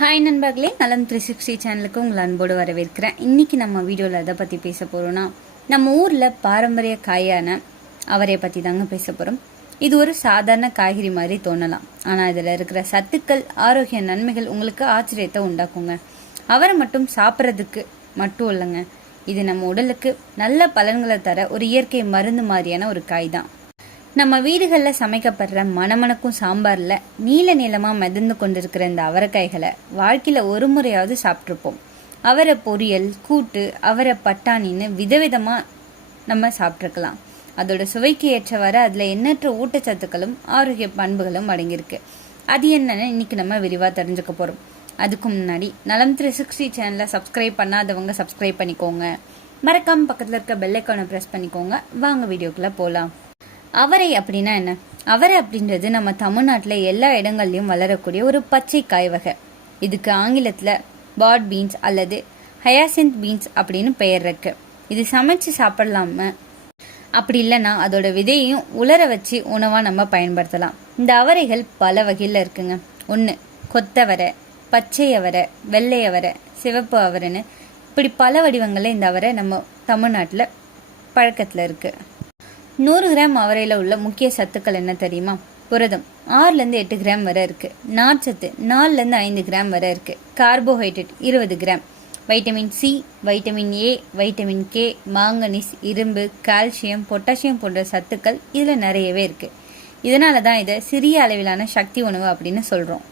Hi நண்பர்களே, நலம் 360 சேனலுக்கு உங்களை அன்போடு வரவேற்கிறேன். இன்னைக்கு நம்ம வீடியோவில் எதை பற்றி பேச போகிறோம்னா, நம்ம ஊரில் பாரம்பரிய காயான அவரையை பற்றி தாங்க பேச போகிறோம். இது ஒரு சாதாரண காய்கறி மாதிரி தோணலாம், ஆனால் இதில் இருக்கிற சத்துக்கள், ஆரோக்கிய நன்மைகள் உங்களுக்கு ஆச்சரியத்தை உண்டாக்குங்க. அவரை மட்டும் சாப்பிட்றதுக்கு மட்டும் இல்லைங்க, இது நம்ம உடலுக்கு நல்ல பலன்களை தர ஒரு இயற்கை மருந்து மாதிரியான ஒரு காய் தான். நம்ம வீடுகளில் சமைக்கப்படுற மணமணக்கும் சாம்பாரில் நீல நீளமாக மிதந்து கொண்டிருக்கிற இந்த அவரைக்காய்களை வாழ்க்கையில் ஒரு முறையாவது சாப்பிட்ருப்போம். அவரை பொரியல், கூட்டு, அவரை பட்டாணின்னு விதவிதமாக நம்ம சாப்பிட்ருக்கலாம். அதோட சுவைக்கு ஏற்றவாறு அதில் எண்ணற்ற ஊட்டச்சத்துக்களும் ஆரோக்கிய பண்புகளும் அடங்கியிருக்கு. அது என்னன்னு இன்னைக்கு நம்ம விரிவாக தெரிஞ்சுக்க போகிறோம். அதுக்கு முன்னாடி நலம் 360 சேனலை சப்ஸ்கிரைப் பண்ணாதவங்க சப்ஸ்கிரைப் பண்ணிக்கோங்க. மறக்காமல் பக்கத்தில் இருக்க பெல் ஐக்கானை ப்ரெஸ் பண்ணிக்கோங்க. வாங்க வீடியோக்குள்ளே போகலாம். அவரை அப்படின்னா என்ன? அவரை அப்படின்றது நம்ம தமிழ்நாட்டில் எல்லா இடங்கள்லையும் வளரக்கூடிய ஒரு பச்சை காய் வகை. இதுக்கு ஆங்கிலத்தில் பாட் பீன்ஸ் அல்லது ஹயாசிந்த் பீன்ஸ் அப்படின்னு பெயர் இருக்கு. இது சமைச்சு சாப்பிடலாம, அப்படி இல்லைன்னா அதோட விதையையும் உலர வச்சு உணவாக நம்ம பயன்படுத்தலாம். இந்த அவரைகள் பல வகையில் இருக்குங்க. ஒன்று கொத்தவரை, பச்சை அவரை, வெள்ளை அவரை, சிவப்பு அவரைன்னு இப்படி பல வடிவங்களில் இந்த அவரை நம்ம தமிழ்நாட்டில் பழக்கத்தில் இருக்குது. 100 கிராம் அவரையில் உள்ள முக்கிய சத்துக்கள் என்ன தெரியுமா? புரதம் 6 8 கிராம் வரை இருக்கு. நார்ச்சத்து 4 5 கிராம் வரை இருக்கு. Carbohydrate 20 gram. Vitamin C, vitamin A, vitamin K, manganese, இரும்பு, கால்சியம், பொட்டாசியம் போன்ற சத்துக்கள் இதில் நிறையவே இருக்கு. இதனால தான் இதை சிறிய அளவிலான சக்தி உணவு அப்படின்னு சொல்றோம்.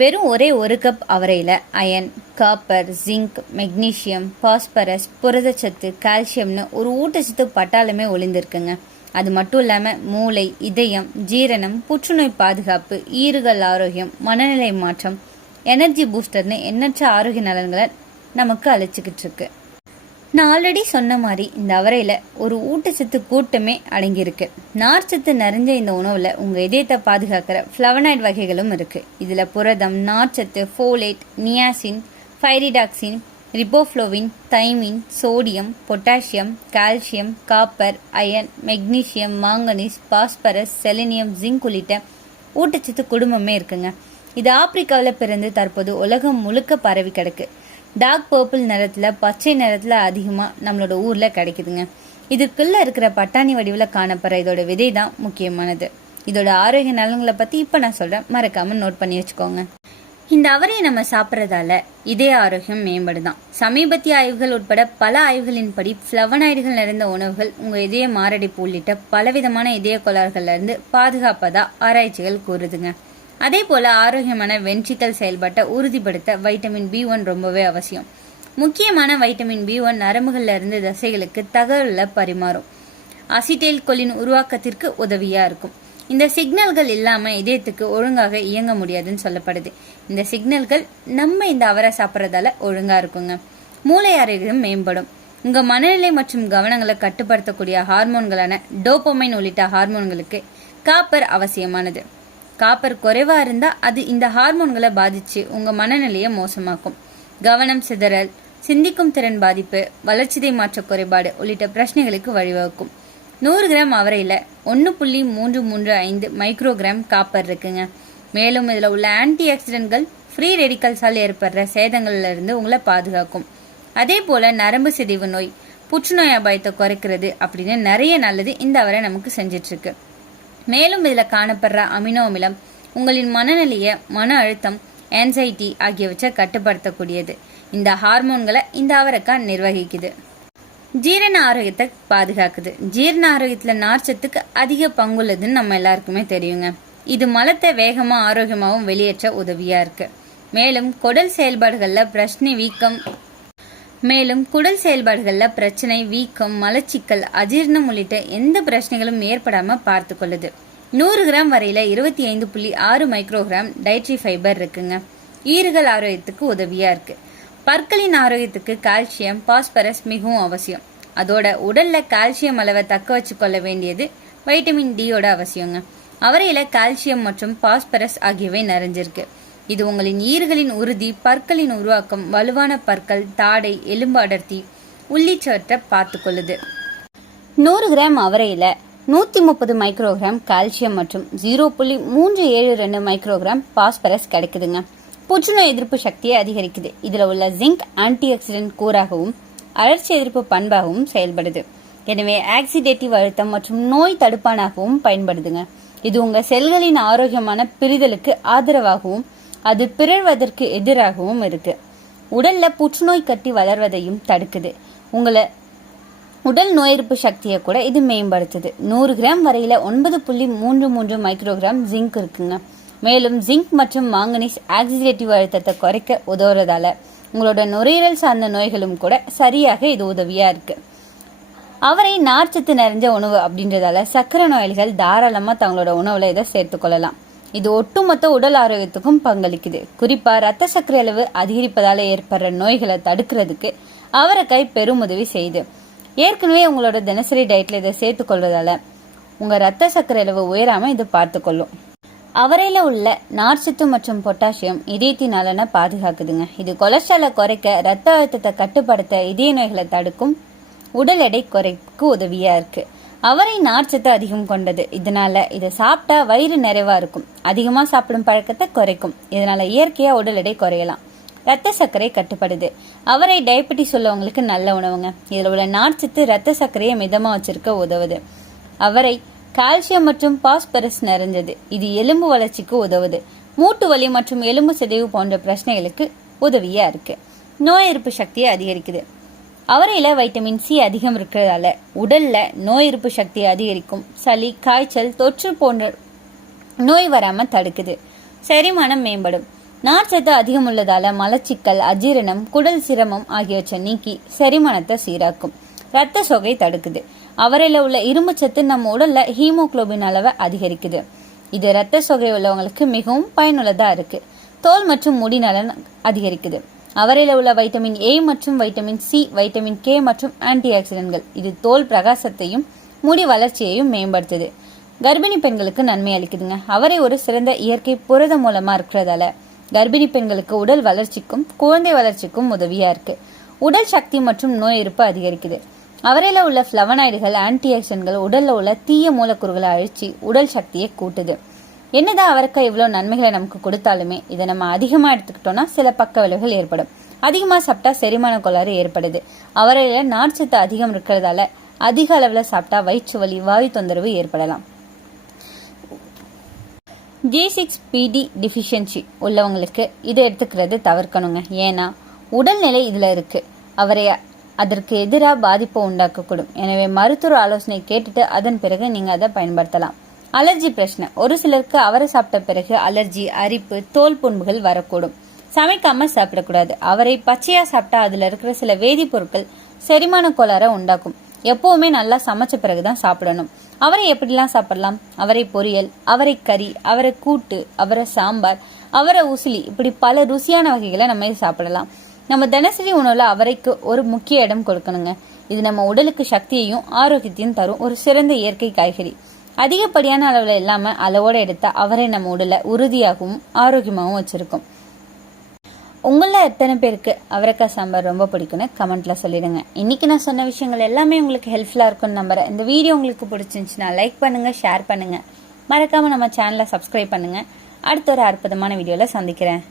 வெறும் ஒரே 1 கப் அவரையில் iron, copper, zinc, magnesium, phosphorus, புரதச்சத்து, கால்சியம்னு ஒரு ஊட்டச்சத்து பட்டாளமே ஒளிந்திருக்குங்க. அது மட்டும் இல்லாமல் மூளை, இதயம், ஜீரணம், புற்றுநோய் பாதுகாப்பு, ஈறுகள் ஆரோக்கியம், மனநிலை மாற்றம், எனர்ஜி பூஸ்டர்னு எண்ணற்ற ஆரோக்கிய நலன்களை நமக்கு அழைச்சிக்கிட்டு இருக்கு. நான் ஆல்ரெடி சொன்ன மாதிரி இந்த அவரையில் ஒரு ஊட்டச்சத்து கூட்டமே அடங்கியிருக்கு. நார்ச்சத்து நிறைஞ்ச இந்த உணவில் உங்கள் இதயத்தை பாதுகாக்கிற ஃப்ளவனாய்டு வகைகளும் இருக்குது. இதில் புரதம், நார்ச்சத்து, folate, niacin, pyridoxine, riboflavin, thiamine, sodium, potassium, calcium, copper, iron, magnesium, manganese, phosphorus, selenium, zinc உள்ளிட்ட ஊட்டச்சத்து குடும்பமே இருக்குங்க. இது ஆப்பிரிக்காவில் பிறந்து தற்போது உலகம் முழுக்க பரவி கிடக்கு. டார்க் பர்பிள் நிறத்தில், பச்சை நிறத்தில் அதிகமாக நம்மளோட ஊரில் கிடைக்குதுங்க. இதுக்குள்ளே இருக்கிற பட்டாணி வடிவில் காணப்படுற இதோட விதை தான் முக்கியமானது. இதோட ஆரோக்கிய நலன்களை பற்றி இப்போ நான் சொல்கிறேன், மறக்காமல் நோட் பண்ணி வச்சுக்கோங்க. இந்த அவரையை நம்ம சாப்பிட்றதால இதய ஆரோக்கியம் மேம்படுதான். சமீபத்திய ஆய்வுகள் உட்பட பல ஆய்வுகளின்படி ஃப்ளவனாய்டுகள் நிறைந்த உணவுகள் உங்கள் இதய மாரடைப்பு உள்ளிட்ட பலவிதமான இதய கோளாறுகள்ல இருந்து பாதுகாப்பதா ஆராய்ச்சிகள் கூறுதுங்க. அதே போல ஆரோக்கியமான வென்ட்ரிக்கல் செயல்பாட்டை உறுதிப்படுத்த வைட்டமின் B1 ரொம்பவே அவசியம். முக்கியமான வைட்டமின் B1 நரம்புகள்ல இருந்து தசைகளுக்கு தகவலை பரிமாறும். அசிட்டைல் கொலின் உருவாக்கத்திற்கு உதவியா இருக்கும். இந்த சிக்னல்கள் இல்லாம இதயத்துக்கு ஒழுங்காக இயங்க முடியாதுன்னு சொல்லப்படுது. இந்த சிக்னல்கள் நம்ம இந்த அவரை சாப்பிட்றதால ஒழுங்கா இருக்குங்க. மூளை ஆரோக்கியம் மேம்படும். உங்க மனநிலை மற்றும் கவனங்களை கட்டுப்படுத்தக்கூடிய ஹார்மோன்களான டோபமைன் உள்ளிட்ட ஹார்மோன்களுக்கு காப்பர் அவசியமானது. காப்பர் குறைவா இருந்தா அது இந்த ஹார்மோன்களை பாதிச்சு உங்க மனநிலையை மோசமாக்கும். கவனம் சிதறல், சிந்திக்கும் திறன் பாதிப்பு, வளர்ச்சிதை மாற்ற குறைபாடு உள்ளிட்ட பிரச்சனைகளுக்கு வழிவகுக்கும். 100 கிராம் அவரையில் 1.335 மைக்ரோகிராம் காப்பர் இருக்குங்க. மேலும் இதில் உள்ள ஆன்டி ஆக்சிடென்ட்கள் ஃப்ரீ ரெடிக்கல்ஸால் ஏற்படுற சேதங்கள்ல இருந்து உங்களை பாதுகாக்கும். அதே போல நரம்பு சிதைவு நோய், புற்றுநோய் அபாயத்தை குறைக்கிறது அப்படின்னு நிறைய நல்லது இந்த அவரை நமக்கு செஞ்சிட்டு இருக்கு. மேலும் இதில் காணப்படுற அமினோ அமிலம் உங்களின் மனநிலையை, மன அழுத்தம், ஆன்சைட்டி ஆகியவற்றை கட்டுப்படுத்தக்கூடியது. இந்த ஹார்மோன்களை இந்த அவரைக்காய் நிர்வகிக்குது. ஜீரண ஆரோக்கியத்தை பாதுகாக்குது. ஜீரண ஆரோக்கியத்தில் நார்ச்சத்துக்கு அதிக பங்குள்ளதுன்னு நம்ம எல்லாருக்குமே தெரியுங்க. இது மலத்தை வேகமா ஆரோக்கியமாகவும் வெளியேற்ற உதவியா இருக்கு. மேலும் குடல் செயல்பாடுகள்ல பிரச்சனை, வீக்கம், மலச்சிக்கல், அஜீர்ணம் உள்ளிட்ட எந்த பிரச்சனைகளும் ஏற்படாம பார்த்து கொள்ளுது. 100 கிராம் வரையில 25.6 மைக்ரோகிராம் டயட்ரி ஃபைபர் இருக்குங்க. ஈறுகள் ஆரோக்கியத்துக்கு உதவியா இருக்கு. பற்களின் ஆரோக்கியத்துக்கு கால்சியம், பாஸ்பரஸ் மிகவும் அவசியம். அதோட உடல்ல கால்சியம் அளவை தக்க வச்சு கொள்ள வேண்டியது வைட்டமின் டியோட அவசியங்க. அவரையில கால்சியம் மற்றும் பாஸ்பரஸ் ஆகியவை நிறைஞ்சிருக்கு. இது உங்களின் ஈறுகளின் உறுதி, பற்களின் உருவாக்கம், வலுவான பற்கள், தாடை, எலும்பு அடர்த்தி உள்ளிட்டவற்றை பார்த்து கொள்ளுது. 100 கிராம் அவரையில 130 மைக்ரோகிராம் கால்சியம் மற்றும் 0.372 மைக்ரோகிராம் பாஸ்பரஸ் கிடைக்குதுங்க. புற்றுநோய் எதிர்ப்பு சக்தியை அதிகரிக்குது. இதுல உள்ள ஜிங்க் ஆன்டி ஆக்சிடென்ட் கூறாகவும் அழற்சி எதிர்ப்பு பண்பாகவும் செயல்படுது. எனவே ஆக்சிடேட்டிவ் அழுத்தம் மற்றும் நோய் தடுப்பானாகவும் பயன்படுதுங்க. இது உங்க செல்களின் ஆரோக்கியமான பிரிதலுக்கு ஆதரவாகவும் அது பிறழ்வதற்கு எதிராகவும் இருக்கு. உடல்ல புற்றுநோய் கட்டி வளர்வதையும் தடுக்குது. உங்களை உடல் நோய் எதிர்ப்பு சக்தியை கூட இது மேம்படுத்துது. 100 கிராம் வரையில 9.33 மைக்ரோகிராம் ஜிங்க் இருக்குங்க. மேலும் ஜிங்க் மற்றும் மாங்கனீஸ் ஆக்சிடேட்டிவ் அழுத்தத்தை குறைக்க உதவுறதால உங்களோட நுரையீரல் சார்ந்த நோய்களும் கூட சரியாக இது உதவியா இருக்கு. அவரை நார்ச்சத்து நிறைஞ்ச உணவு அப்படின்றதால சர்க்கரை நோயாளிகள் தாராளமா தங்களோட உணவுல இதை சேர்த்துக்கொள்ளலாம். இது ஒட்டுமொத்த உடல் ஆரோக்கியத்துக்கும் பங்களிக்குது. குறிப்பா ரத்த சர்க்கரை அளவு அதிகரிப்பதால ஏற்படுற நோய்களை தடுக்கிறதுக்கு அவரைக்காய் பெரும் உதவி செய்யுது. ஏற்கனவே உங்களோட தினசரி டயட்ல இதை சேர்த்துக்கொள்வதால உங்க ரத்த சர்க்கரை அளவு உயராம இது பார்த்துக்கொள்ளும். அவரையில உள்ள நார்ச்சத்து மற்றும் பொட்டாசியம் இதயத்தின் நலனை பாதுகாக்குதுங்க. இது கொலஸ்ட்ராலை குறைக்க, ரத்த அழுத்தத்தை கட்டுப்படுத்த, இதய நோய்களை தடுக்கும், உடல் எடை குறைக்க உதவியா இருக்கு. அவரை நார்ச்சத்து அதிகம் கொண்டது. இதனால இதை சாப்பிட்டா வயிறு நிறைவா இருக்கும். அதிகமா சாப்பிடும் பழக்கத்தை குறைக்கும். இதனால இயற்கையா உடல் எடை குறையலாம். ரத்த சர்க்கரை கட்டுப்படுது. அவரை டயபெட்டிஸ் உள்ளவங்களுக்கு நல்ல உணவுங்க. இதுல உள்ள நார்ச்சத்து ரத்த சர்க்கரையை மிதமா வச்சிருக்க உதவுது. அவரை கால்சியம் மற்றும் பாஸ்பரஸ் நிறைஞ்சது. இது எலும்பு வளர்ச்சிக்கு உதவுது. மூட்டு வலி மற்றும் எலும்பு சிதைவு போன்ற பிரச்சனைகளுக்கு உதவியா இருக்கு. நோய் எதிர்ப்பு சக்தியை அதிகரிக்குது. அவரையில வைட்டமின் சி அதிகம் இருக்கிறதால உடல்ல நோய் எதிர்ப்பு சக்தியை அதிகரிக்கும். சளி, காய்ச்சல், தொற்று போன்ற நோய் வராம தடுக்குது. செரிமானம் மேம்படும். நார்ச்சத்து அதிகம் உள்ளதால மலச்சிக்கல், அஜீரணம், குடல் சிரமம் ஆகியவற்றை நீக்கி செரிமானத்தை சீராக்கும். ரத்த சோகை தடுக்குது. அவரையில உள்ள இரும்புச்சத்து நம்ம உடல்ல ஹீமோகுளோபின் அளவை அதிகரிக்குது. இது ரத்த சோகை உள்ளவங்களுக்கு மிகவும் பயனுள்ளதா இருக்கு. தோல் மற்றும் முடி நலன் அதிகரிக்குது. அவரையில உள்ள வைட்டமின் ஏ மற்றும் வைட்டமின் சி, வைட்டமின் கே மற்றும் ஆன்டி ஆக்சிடென்ட்கள் இது தோல் பிரகாசத்தையும் முடி வளர்ச்சியையும் மேம்படுத்துது. கர்ப்பிணி பெண்களுக்கு நன்மை அளிக்குதுங்க. அவரை ஒரு சிறந்த இயற்கை புரத மூலமா இருக்கிறதால கர்ப்பிணி பெண்களுக்கு உடல் வளர்ச்சிக்கும் குழந்தை வளர்ச்சிக்கும் உதவியா இருக்கு. உடல் சக்தி மற்றும் நோய் எதிர்ப்பு அதிகரிக்குது. அவரையில உள்ள பிளவனாய்டுகள், ஆன்டி ஆக்சிடென்ட்கள் உடல்ல உள்ள தீய மூலக்கூறுகளை அழிச்சு உடல் சக்தியை கூட்டுது. என்னதான் அவரைக்காய் இவ்வளவு நன்மைகளை நமக்கு கொடுத்தாலுமே இதை நம்ம அதிகமா எடுத்துக்கிட்டோம்னா சில பக்க விளைவுகள் ஏற்படும். அதிகமா சாப்பிட்டா செரிமான கோளாறு ஏற்படுது. அவரையில நார்ச்சத்து அதிகம் இருக்கிறதால அதிக அளவுல சாப்பிட்டா வயிற்று வலி, வாயு தொந்தரவு ஏற்படலாம். G6PD டிஃபிஷியன்சி உள்ளவங்களுக்கு இதை எடுத்துக்கிறது தவிர்க்கணுங்க. ஏன்னா உடல்நிலை இதுல இருக்கு. அவரை அதற்கு எதிராக பாதிப்பை உண்டாக்கக்கூடும். எனவே மருத்துவ ஆலோசனை கேட்டுட்டு அதன் பிறகு நீங்க அதை பயன்படுத்தலாம். அலர்ஜி பிரச்சனை. ஒரு சிலருக்கு அவரை சாப்பிட்ட பிறகு அலர்ஜி, அரிப்பு, தோல் புண்புகள் வரக்கூடும். சமைக்காம சாப்பிடக்கூடாது. அவரை பச்சையா சாப்பிட்டா அதுல இருக்கிற சில வேதிப்பொருட்கள் செரிமான கோளாறை உண்டாக்கும். எப்பவுமே நல்லா சமைச்ச பிறகுதான் சாப்பிடணும். அவரை எப்படிலாம் சாப்பிடலாம்? அவரை பொரியல், அவரை கறி, அவரை கூட்டு, அவரை சாம்பார், அவரை உசிலி, இப்படி பல ருசியான வகைகளை நம்ம சாப்பிடலாம். நம்ம தினசரி உணவுல அவரைக்கு ஒரு முக்கிய இடம் கொடுக்கணுங்க. இது நம்ம உடலுக்கு சக்தியையும் ஆரோக்கியத்தையும் தரும் ஒரு சிறந்த இயற்கை காய்கறி. அதிகப்படியான அளவுல இல்லாம அளவோட எடுத்தா அவரை நம்ம உடலை உறுதியாகவும் ஆரோக்கியமாகவும் வச்சிருக்கும். உங்கள எத்தனை பேருக்கு அவரைக்காய் சாம்பார் ரொம்ப பிடிக்கும்னு கமெண்ட்ல சொல்லிடுங்க. இன்னைக்கு நான் சொன்ன விஷயங்கள் எல்லாமே உங்களுக்கு ஹெல்ப்ஃபுல்லா இருக்கும்னு நம்புறேன். இந்த வீடியோ உங்களுக்கு பிடிச்சிருந்துச்சுன்னா லைக் பண்ணுங்க, ஷேர் பண்ணுங்க, மறக்காம நம்ம சேனலை சப்ஸ்கிரைப் பண்ணுங்க. அடுத்த ஒரு அற்புதமான வீடியோல சந்திக்கிறேன்.